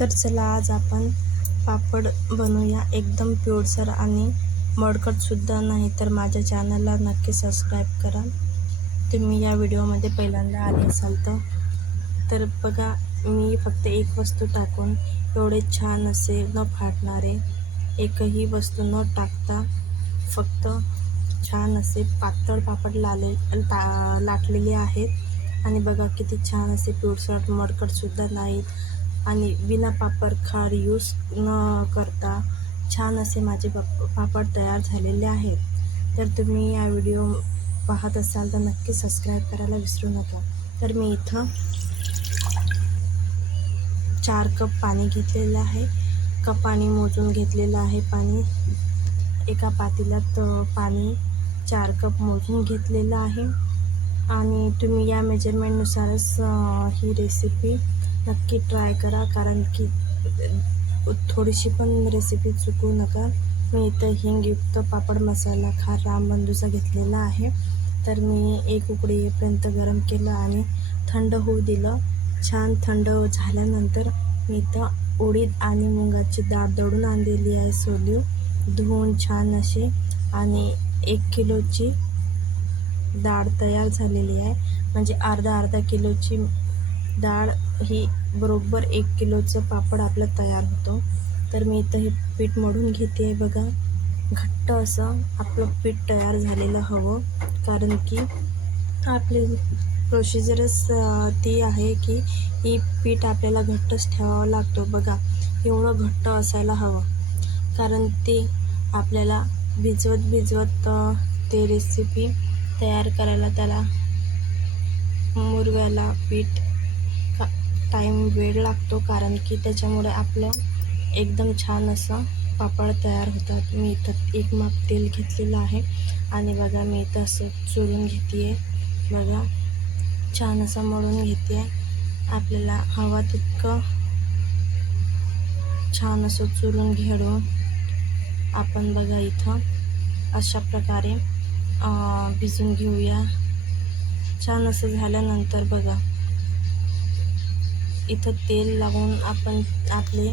तर चला आज आपण पापड बनवूया. एकदम प्युअरसर आणि मडकटसुद्धा नाही तर माझ्या चॅनलला नक्की सबस्क्राईब करा. तुम्ही या व्हिडिओमध्ये पहिल्यांदा आले असाल तर. तर बघा मी फक्त एक वस्तू टाकून एवढे छान असे न फाटणारे एकही वस्तू न टाकता फक्त छान असे पातळ पापड लाले ला लाटलेले आहेत. आणि बघा किती छान असे प्युअरसर मडकटसुद्धा नाहीत. आणि बिना पापड खार यूज न करता छान असे माझे पाप पापड तयार झालेले आहेत. तर तुम्ही या व्हिडिओ पाहत असाल तर नक्की सबस्क्राईब करायला विसरू नका. तर मी इथं चार कप पाणी घेतलेलं आहे. कपाने मोजून घेतलेलं आहे पाणी. एका पातेल्यात पाणी चार कप मोजून घेतलेलं आहे. आणि तुम्ही या मेजरमेंटनुसारच ही रेसिपी नक्की ट्राय करा कारण की थोडीशी पण रेसिपी चुकवू नका. मी इथं हिंगयुक्त पापड मसाला खार रामबंधूचा घेतलेला आहे. तर मी एक उकडी येईपर्यंत गरम केलं आणि थंड होऊ दिलं. छान थंड झाल्यानंतर मी इथं उडीद आणि मुगाची डाळ दळून आणलेली आहे सोल्यू धुवून छान अशी आणि एक किलोची डाळ तयार झालेली आहे. म्हणजे अर्धा अर्धा किलोची डाळ ही बरोबर एक किलोचं पापड आपलं तयार होतो. तर मी इथं हे पीठ मळून घेते. आहे बघा घट्ट असं आपलं पीठ तयार झालेलं हवं. कारण की आपली प्रोसिजरच ती आहे की ही पीठ आपल्याला घट्टच ठेवावं लागतो. बघा एवढं घट्ट असायला हवं. कारण ते आपल्याला भिजवत भिजवत ते रेसिपी तयार करायला त्याला मुरव्याला पीठ टाईम वेळ लागतो कारण की त्याच्यामुळे आपलं एकदम छान असं पापड तयार होतात. मी इथं एक माप तेल घेतलेलं आहे. आणि बघा मी इथं असं चुरून घेते आहे बघा छान असं मळून घेते आहे आपल्याला हवा तितकं छान असं चुरून घेडून आपण बघा इथं अशा प्रकारे भिजून घेऊया. छान असं झाल्यानंतर बघा इथं तेल लावून आपण आपले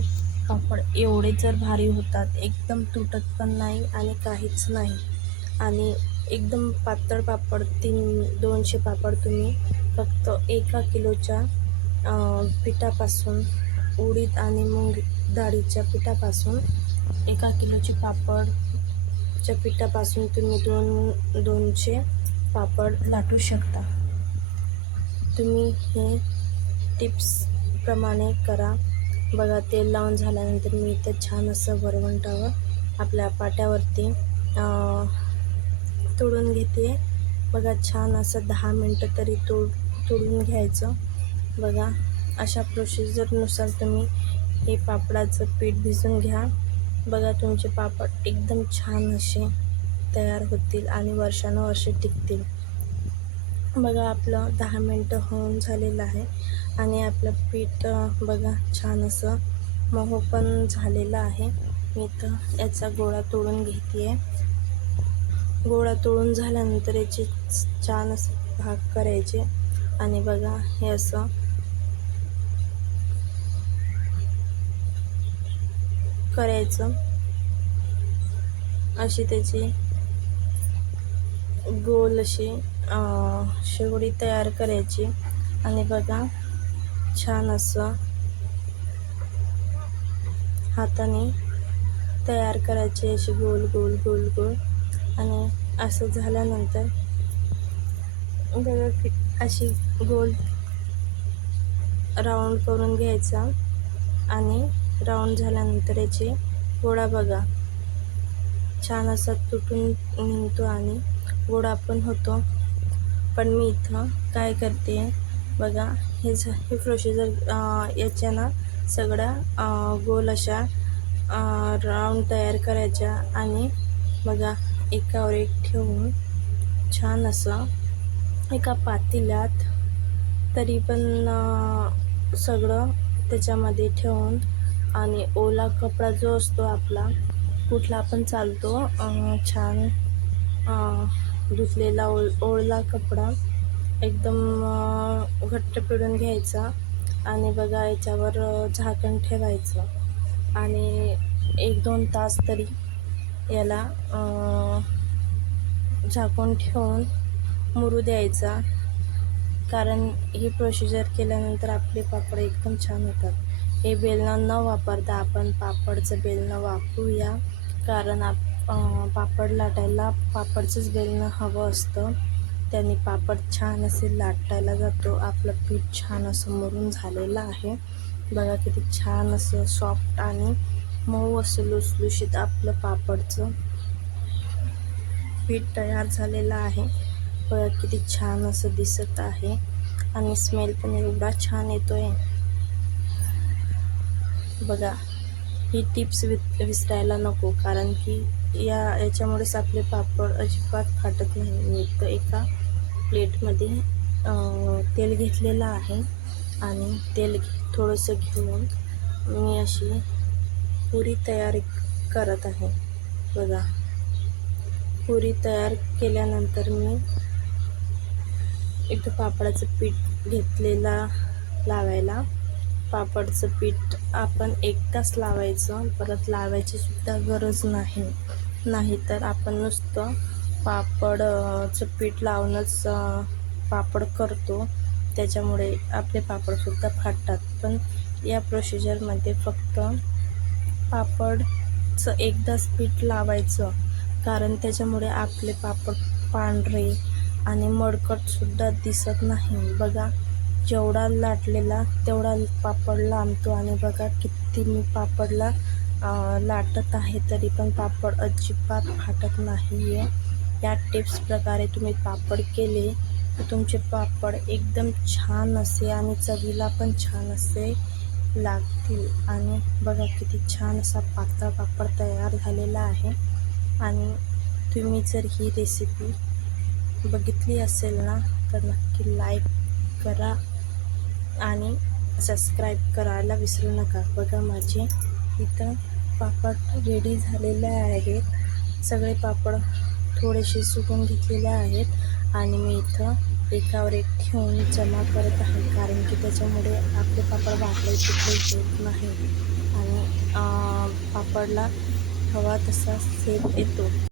पापड एवढे जर भारी होतात एकदम तुटत पण नाही आणि काहीच नाही. आणि एकदम पातळ पापड तीन दोनशे पापड तुम्ही फक्त एका किलोच्या पिठापासून उडीद आणि मूग डाळीच्या पिठापासून एका किलोची पापडच्या पिठापासून तुम्ही दोन दोनशे पापड लाटू शकता. तुम्ही हे टिप्स प्रमाणे करा. बघा तेल लावून झाल्यानंतर मी इथं छान असं वरवंटावर आपल्या पाट्यावरती तोडून घेते. बघा छान असं दहा मिनटं तरी तोड तोडून घ्यायचं. बघा अशा प्रोसिजरनुसार तुम्ही हे पापडाचं पीठ भिजून घ्या. बघा तुमचे पापड एकदम छान असे तयार होतील आणि वर्षानुवर्षे टिकतील. बघा आपलं दहा मिनटं होऊन झालेलं आहे. आणि आपलं पीठ बघा छान असं मऊ पण झालेलं आहे. मी इथं याचा गोळा तोडून घेते आहे गोळा तोडून झाल्यानंतर याचे छान असं भाग करायचे. आणि बघा हे असं करायचं. अशी त्याची गोल अशी शेवडी तयार करायची. आणि बघा छान असं हाताने तयार करायची अशी गोल गोल गोल गोल. आणि असं झाल्यानंतर बघा की अशी गोल राऊंड करून घ्यायचा आणि राऊंड झाल्यानंतर याचे गोळा बघा. छान असा तुटून निघतो आणि गोळा पण होतो. पण मी इथं काय करते बघा. हे झ हे प्रोसिजर याच्या ना सगळ्या गोल अशा राऊंड तयार करायच्या आणि बघा एकावर एक ठेवून छान असं एका पातेल्यात तरी पण सगळं त्याच्यामध्ये ठेवून आणि ओला कपडा जो असतो आपला कुठला पण चालतो छान धुतलेला ओल ओला कपडा एकदम घट्ट पिळून घ्यायचा आणि बघा याच्यावर झाकण ठेवायचं. आणि एक दोन तास तरी याला झाकून ठेवून मुरू द्यायचा. कारण ही प्रोसिजर केल्यानंतर आपले पापड एकदम छान होतात. हे बेलणं न वापरता आपण पापडचं बेलणं वापरूया. कारण आप पापड लाटायला पापडचंच बेलणं हवं असतं. त्याने पापड छान असे लाटायला जातो. आपलं पीठ छान असं मरून झालेलं आहे. बघा किती छान असं सॉफ्ट आणि मऊ असं लुसलुशीत आपलं पापडचं पीठ तयार झालेलं आहे. बघा किती छान असं दिसत आहे आणि स्मेल पण एवढा छान येतो आहे बघा ही टिप्स वि विसरायला नको कारण की या याच्यामुळेच आपले पापड अजिबात फाटत नाही. मी तर एका प्लेटमध्ये तेल घेतलेलं आहे आणि तेल थोडंसं घेऊन मी अशी पुरी तयार करत आहे. बघा. पुरी तयार केल्यानंतर मी इथं पापडाचं पीठ घेतलेला लावायला. पापडचं पीठ आपण एक तास लावायचं. परत लावायची सुद्धा गरज नाही. नाहीतर आपण नुसतं पापडचं पीठ लावूनच पापड करतो. त्याच्यामुळे आपले पापडसुद्धा फाटतात. पण या प्रोसिजरमध्ये फक्त पापडचं एकदाच पीठ लावायचं. कारण त्याच्यामुळे आपले पापड पांढरे आणि मडकटसुद्धा दिसत नाही. बघा जेवढा लाटलेला तेवढा पापड लांबतो. आणि बघा किती मी पापडला लाटत आहे तरी पण पापड अजिबात फाटत नाही आहे या टिप्स प्रकारे तुम्ही पापड केले तर तुमचे पापड एकदम छान असे आणि चवीला पण छान असे लागतील. आणि बघा किती छान असा पातळ पापड तयार झालेला आहे. आणि तुम्ही जर ही रेसिपी बघितली असेल ना तर नक्की लाईक करा आणि सबस्क्राईब करायला विसरू नका. बघा माझे इथं पापड रेडी झालेले आहेत. सगळे पापड थोडेसे सुकून घेतलेले आहेत आणि मी इथं एकावर एक ठेवून जमा करत आहे. कारण की त्याच्यामुळे आपले पापड वापरायचे काही होत नाही. आणि पापडला हवा तसा सेप येतो.